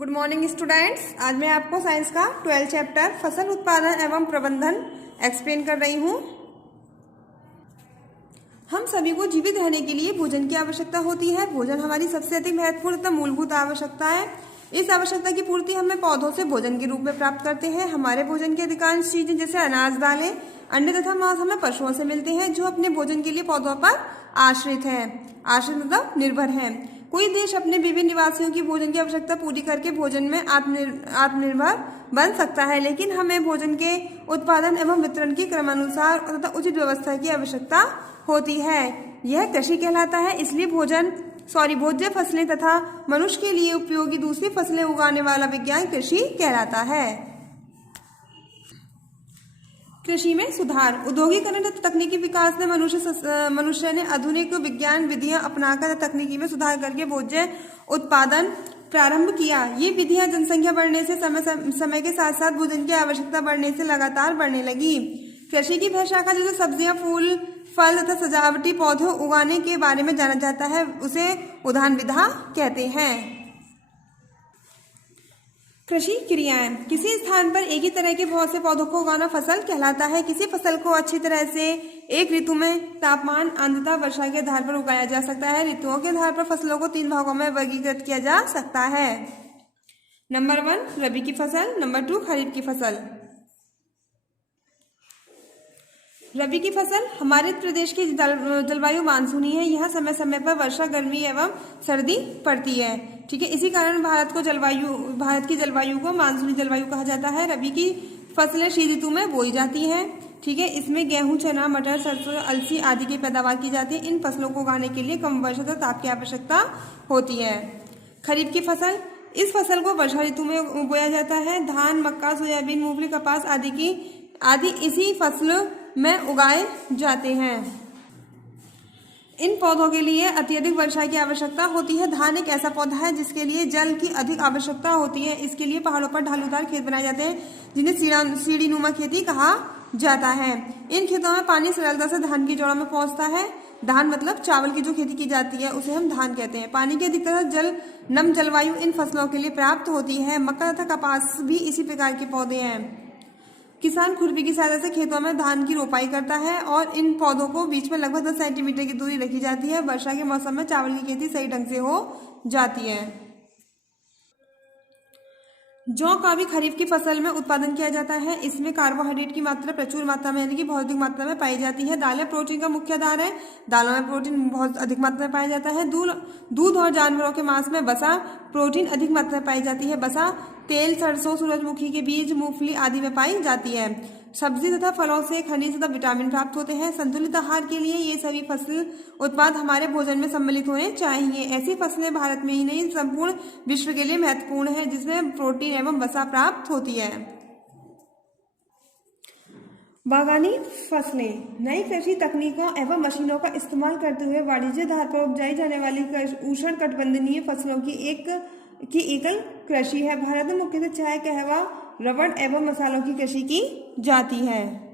Good morning students. आज मैं आपको साइंस का 12 चैप्टर फसल उत्पादन एवं प्रबंधन एक्सप्लेन कर रही हूँ। हम सभी को जीवित रहने के लिए भोजन की आवश्यकता होती है। भोजन हमारी सबसे अधिक महत्वपूर्ण तथा मूलभूत आवश्यकता है। इस आवश्यकता की पूर्ति हमें पौधों से भोजन के रूप में प्राप्त करते हैं। हमारे भोजन की अधिकांश चीजें जैसे अनाज, दालें, अंडे तथा मांस हमें पशुओं से मिलते हैं जो अपने भोजन के लिए पौधों पर आश्रित हैं। आश्रित मतलब निर्भर हैं। कोई देश अपने विभिन्न निवासियों की भोजन की आवश्यकता पूरी करके भोजन में आत्मनिर्भर बन सकता है, लेकिन हमें भोजन के उत्पादन एवं वितरण की क्रमानुसार तथा उचित व्यवस्था की आवश्यकता होती है। यह कृषि कहलाता है। इसलिए भोज्य फसलें तथा मनुष्य के लिए उपयोगी दूसरी फसलें उगाने वाला विज्ञान कृषि कहलाता है। कृषि में सुधार। औद्योगिकरण तथा तकनीकी विकास ने मनुष्य ने आधुनिक विज्ञान विधियां अपनाकर तकनीकी में सुधार करके भोज्य उत्पादन प्रारंभ किया। ये विधियां जनसंख्या बढ़ने से समय के साथ साथ भोजन की आवश्यकता बढ़ने से लगातार बढ़ने लगी। कृषि की वह शाखा जैसे सब्जियां, फूल, फल तथा सजावटी पौधे उगाने के बारे में जाना जाता है, उसे उद्यान विधा कहते हैं। कृषि क्रियाएं। किसी स्थान पर एक ही तरह के बहुत से पौधों को उगाना फसल कहलाता है। किसी फसल को अच्छी तरह से एक ऋतु में तापमान, आर्द्रता, वर्षा के आधार पर उगाया जा सकता है। ऋतुओं के आधार पर फसलों को 3 भागों में वर्गीकृत किया जा सकता है। नंबर 1 रबी की फसल, नंबर 2 खरीफ की फसल। रबी की फसल हमारे प्रदेश की जलवायु मानसूनी है। यहाँ समय समय पर वर्षा, गर्मी एवं सर्दी पड़ती है। ठीक है, इसी कारण भारत की जलवायु को मानसूनी जलवायु कहा जाता है। रबी की फसलें शीत ऋतु में बोई जाती हैं। ठीक है, इसमें गेहूं, चना, मटर, सरसों, अलसी आदि की पैदावार की जाती है। इन फसलों को उगाने के लिए कम वर्षा तथा ताप की आवश्यकता होती है। खरीफ की फसल। इस फसल को वर्षा ऋतु में बोया जाता है। धान, मक्का, सोयाबीन, मूंगफली, कपास आदि इसी फसल में उगाए जाते हैं। इन पौधों के लिए अत्यधिक वर्षा की आवश्यकता होती है। धान एक ऐसा पौधा है जिसके लिए जल की अधिक आवश्यकता होती है। इसके लिए पहाड़ों पर ढालूदार खेत बनाए जाते हैं, जिन्हें सीढ़ीनुमा खेती कहा जाता है। इन खेतों में पानी सरलता से धान की जड़ों में पहुंचता है। धान मतलब चावल की जो खेती की जाती है उसे हम धान कहते हैं। पानी की अधिकतर नम जलवायु इन फसलों के लिए प्राप्त होती है। मक्का तथा कपास भी इसी प्रकार के पौधे हैं। किसान खुरपी की सहायता से खेतों में धान की रोपाई करता है और इन पौधों को बीच में लगभग 10 सेंटीमीटर की दूरी रखी जाती है। वर्षा के मौसम में चावल की खेती सही ढंग से हो जाती है। जौ का भी खरीफ की फसल में उत्पादन किया जाता है। इसमें कार्बोहाइड्रेट की मात्रा प्रचुर मात्रा में यानी कि बहुत अधिक मात्रा में पाई जाती है। दालें प्रोटीन का मुख्य आधार है। दालों में प्रोटीन बहुत अधिक मात्रा में पाया जाता है। दूध और जानवरों के मांस में वसा प्रोटीन अधिक मात्रा में पाई जाती है। वसा तेल, सरसों, सूरजमुखी के बीज, मूंगफली आदि में पाई जाती है। सब्जी तथा फलों से खनिज तथा विटामिन प्राप्त होते हैं। संतुलित आहार के लिए ये सभी फसल उत्पाद हमारे भोजन में सम्मिलित होने चाहिए। ऐसी फसलें भारत में ही नहीं संपूर्ण विश्व के लिए महत्वपूर्ण है, जिसमें प्रोटीन एवं वसा प्राप्त होती है। बागानी फसलें। नई कृषि तकनीकों एवं मशीनों का इस्तेमाल करते हुए वाणिज्य आधार पर उपजाई जाने वाली उष्णकटिबंधीय फसलों की एकल कृषि है। भारत में मुख्यतः चाय, कहवा, रबड़ एवं मसालों की कृषि की जाती है।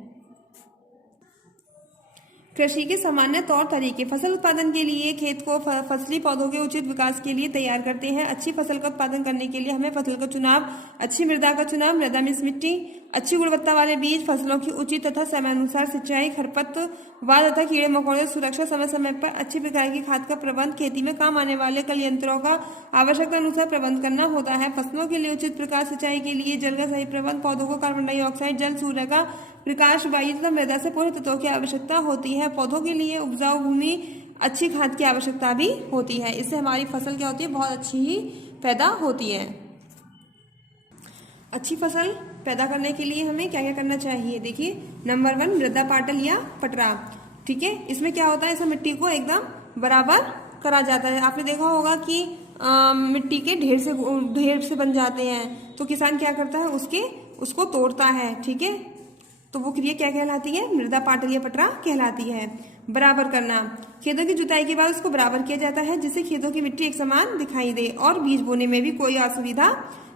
कृषि के सामान्य तौर तरीके। फसल उत्पादन के लिए खेत को फसली पौधों के उचित विकास के लिए तैयार करते हैं। अच्छी फसल का उत्पादन करने के लिए हमें फसल का चुनाव, अच्छी मृदा का चुनाव, मृदा में मिट्टी, अच्छी गुणवत्ता वाले बीज, फसलों की उचित तथा समयानुसार सिंचाई, खरपतवार तथा कीड़े मकोड़े सुरक्षा, समय समय पर अच्छी प्रकार की खाद का प्रबंध, खेती में काम आने वाले कल यंत्रों का आवश्यकता अनुसार प्रबंध करना होता है। फसलों के लिए उचित प्रकार सिंचाई के लिए जल का सही प्रबंध, पौधों को कार्बन डाइऑक्साइड, जल, सूर्य का प्रकाश, वायु तथा मृदा से पूर्ण तत्वों की आवश्यकता होती है। पौधों के लिए उपजाऊ भूमि, अच्छी खाद की आवश्यकता भी होती है। इससे हमारी फसल क्या होती है, बहुत अच्छी ही पैदा होती है। अच्छी फसल पैदा करने के लिए हमें क्या क्या करना चाहिए, देखिए। नंबर 1 मृदा पाटल या पटरा। ठीक है, इसमें क्या होता है, इसमें मिट्टी को एकदम बराबर करा जाता है। आपने देखा होगा कि मिट्टी के ढेर से बन जाते हैं, तो किसान क्या करता है, उसको तोड़ता है। ठीक है, तो वो क्रिया क्या कहलाती है, मृदा पाटल या पटरा कहलाती है। बराबर करना। खेतों की जुताई के बाद उसको बराबर किया जाता है, जिससे खेतों की मिट्टी एक समान दिखाई दे और बीज बोने में भी कोई असुविधा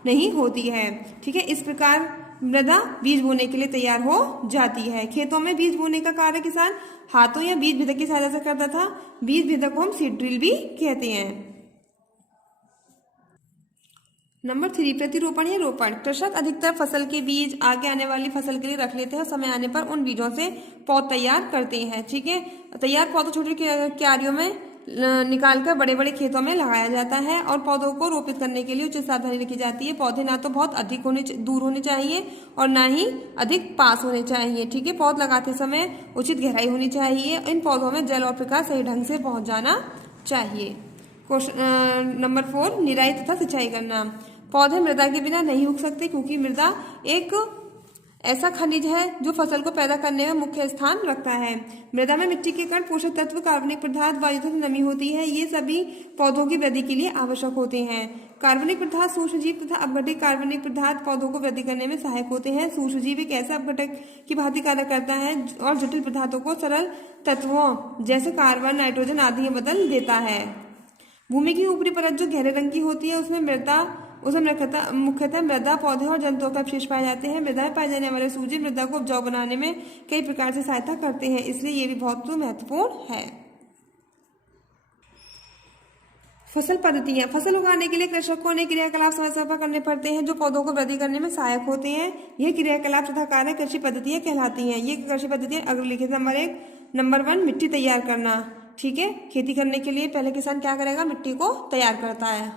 नहीं होती है। ठीक है, इस प्रकार मृदा बीज बोने के लिए तैयार हो जाती है। खेतों में बीज बोने का कार्य किसान हाथों या बीज भेदक की सहायता से करता था। बीज भेदक को हम सीड ड्रिल भी कहते हैं। नंबर 3, प्रतिरोपण या रोपण। कृषक अधिकतर फसल के बीज आगे आने वाली फसल के लिए रख लेते हैं और समय आने पर उन बीजों से पौध तैयार करते हैं। ठीक है, तैयार पौधों छोटी क्यारियों में निकालकर बड़े बड़े खेतों में लगाया जाता है और पौधों को रोपित करने के लिए उचित सावधानी रखी जाती है। पौधे ना तो बहुत अधिक दूर होने चाहिए और ना ही अधिक पास होने चाहिए। ठीक है, पौध लगाते समय उचित गहराई होनी चाहिए। इन पौधों में जल और प्रकाश सही ढंग से पहुंच जाना चाहिए। क्वेश्चन नंबर 4, निराई तथा सिंचाई करना। पौधे मृदा के बिना नहीं उग सकते क्योंकि मृदा एक ऐसा खनिज है जो फसल को पैदा करने में मुख्य स्थान रखता है। मृदा में मिट्टी के कण, पोषक तत्व, कार्बनिक पदार्थ, वायु तथा नमी होती है। ये सभी पौधों की वृद्धि के लिए आवश्यक होते हैं। कार्बनिक पदार्थ, सूक्ष्मजीव तथा अपघटित कार्बनिक पदार्थ पौधों को वृद्धि करने में सहायक होते हैं। सूक्ष्मजीव एक ऐसा अपघटक की भांति कार्य करता है और जटिल पदार्थों को सरल तत्वों जैसे कार्बन, नाइट्रोजन आदि में बदल देता है। भूमि की ऊपरी परत जो गहरे रंग की होती है उसमें मुख्यतः मृदा, पौधे और जंतुओं का अवशेष पाए जाते हैं। मृदा में पाए जाने वाले सूक्ष्मजीव मृदा को उपजाऊ बनाने में कई प्रकार से सहायता करते हैं, इसलिए ये भी बहुत महत्वपूर्ण है। फसल पद्धतियां। फसल उगाने के लिए कृषक को अनेक क्रियाकलाप समय समय पर करने पड़ते हैं जो पौधों को वृद्धि करने में सहायक होते हैं। यह क्रियाकलाप तथा कार्य कृषि पद्धतियां कहलाती हैं। ये कृषि पद्धतियां अगर लिखित नंबर 1 मिट्टी तैयार करना। ठीक है, खेती करने के लिए पहले किसान क्या करेगा, मिट्टी को तैयार करता है।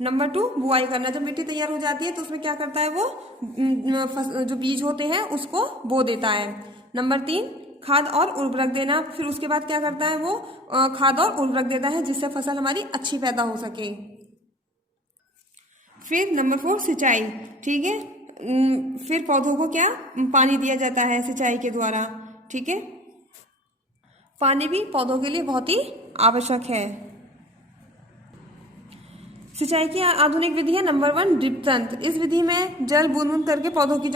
नंबर 2 बुआई करना। जब मिट्टी तैयार हो जाती है तो उसमें क्या करता है, वो जो बीज होते हैं उसको बो देता है। नंबर 3 खाद और उर्वरक देना। फिर उसके बाद क्या करता है, वो खाद और उर्वरक देता है जिससे फसल हमारी अच्छी पैदा हो सके। फिर नंबर 4 सिंचाई। ठीक है, फिर पौधों को क्या पानी दिया जाता है सिंचाई के द्वारा। ठीक है, पानी भी पौधों के लिए बहुत ही आवश्यक है। सिंचाई की आधुनिक विधि है नंबर 1 ड्रिप तंत्र। इस विधि में जल बूंद बूंद करके पौधों की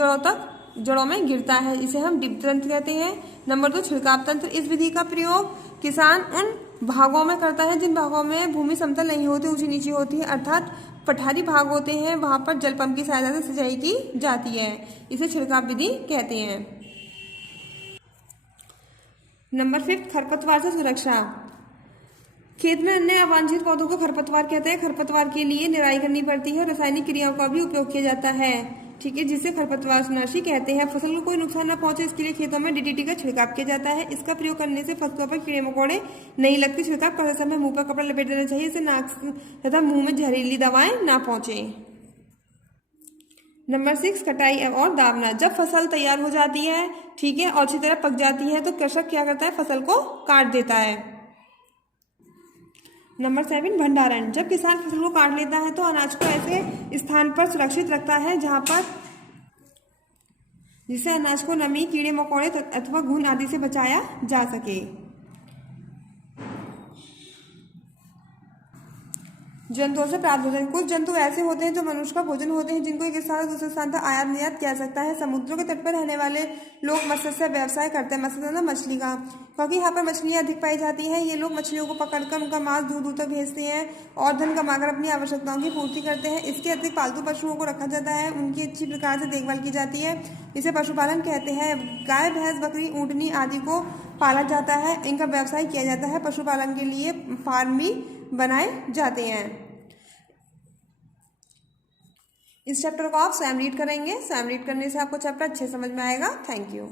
जड़ों में गिरता है, इसे हम ड्रिप तंत्र कहते हैं। नंबर 2 छिड़काव तंत्र। इस विधि का प्रयोग किसान उन भागों में करता है जिन भागों में भूमि समतल नहीं होती, ऊंची नीची होती है, अर्थात पठारी भाग होते हैं, वहां पर जल पंप की सहायता से सिंचाई की जाती है, इसे छिड़काव विधि कहते हैं। नंबर 5 खरपतवार से सुरक्षा। खेत में अन्य अवांछित पौधों को खरपतवार कहते हैं। खरपतवार के लिए निराई करनी पड़ती है, रासायनिक क्रियाओं का भी उपयोग किया जाता है। ठीक है, जिसे खरपतवारनाशी कहते हैं। फसल को कोई नुकसान न पहुंचे इसके लिए खेतों में डीडीटी का छिड़काव किया जाता है। इसका प्रयोग करने से फसलों पर कीड़े मकोड़े नहीं लगते। छिड़काव करते समय मुंह पर कपड़ा लपेट देना चाहिए, इससे नाक तथा मुंह में जहरीली दवाएं ना पहुंचे। नंबर 6 कटाई और दावना। जब फसल तैयार हो जाती है, ठीक है, और अच्छी तरह पक जाती है तो कृषक क्या करता है, फसल को काट देता है। नंबर 7 भंडारण। जब किसान फसल को काट लेता है तो अनाज को ऐसे स्थान पर सुरक्षित रखता है जिससे अनाज को नमी, कीड़े मकोड़े अथवा घुन आदि से बचाया जा सके। जंतुओं से प्राप्त भोजन। कुछ जंतु ऐसे होते हैं जो मनुष्य का भोजन होते हैं, जिनको एक स्थान से दूसरे स्थान तक आयात निर्यात किया सकता है। समुद्रों के तट पर रहने वाले लोग मत्स्य व्यवसाय करते हैं, मत्स्य मछली का, क्योंकि यहाँ पर मछलियाँ अधिक पाई जाती हैं। ये लोग मछलियों को पकड़कर उनका मांस दूर दूर तक भेजते हैं और धन कमाकर अपनी आवश्यकताओं की पूर्ति करते हैं। इसके अतिरिक्त पालतू पशुओं को रखा जाता है, उनकी अच्छी प्रकार से देखभाल की जाती है, इसे पशुपालन कहते हैं। गाय, भैंस, बकरी, ऊँटनी आदि को पाला जाता है, इनका व्यवसाय किया जाता है। पशुपालन के लिए फार्म भी बनाए जाते हैं। इस चैप्टर को आप स्वयं रीड करेंगे। स्वयं रीड करने से आपको चैप्टर अच्छे समझ में आएगा। Thank you.